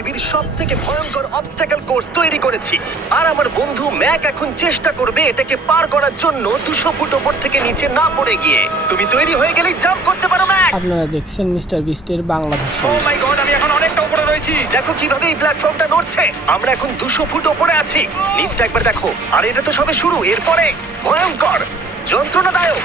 পৃথিবীর সব থেকে ভয়ঙ্কর অবস্টাকেল কোর্স তৈরি করেছি। আর আমার বন্ধু ম্যাক এখন চেষ্টা করবে এটাকে পার করার জন্য দুশো ফুট ওপর থেকে নিচে না পড়ে গিয়ে। তুমি তৈরি হয়ে গেলেই জাম্প করতে পারো ম্যাক! আপনারা দেখছেন মিস্টার বিস্টের বাংলা ও মাই গড আমি এখন অনেকটা উপরে রয়েছি। দেখো কীভাবে এই প্ল্যাটফর্মটা নড়ছে। আমরা এখন দুশো ফুট ওপরে আছি। নিচটা একবার দেখো। আর এটা তো সবে শুরু এরপরে ভয়ঙ্কর যন্ত্রণাদায়ক।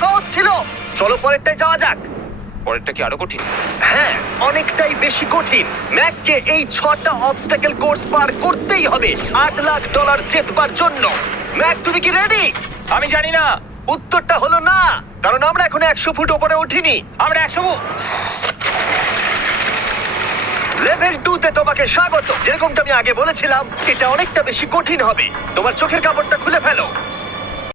সহজ ছিল। চলো পরেরটায় যাওয়া যাক। পরেরটা কি আরও কঠিন? হ্যাঁ অনেকটাই বেশি কঠিন। ম্যাককে এই ছটা অবস্টাকেল কোর্স পার করতেই হবে। আট লাখ ডলার জেতবার জন্য। ম্যাক তুমি কি রেডি আমি জানি না। উত্তরটা হলো না কারণ আমরা এখন একশো ফুট উপরে উঠিনি। আমরা একশো লেভেল টু তে তোমাকে স্বাগত। যেরকমটা আমি আগে বলেছিলাম এটা অনেকটা বেশি কঠিন হবে। তোমার চোখের কাপড়টা খুলে ফেলো।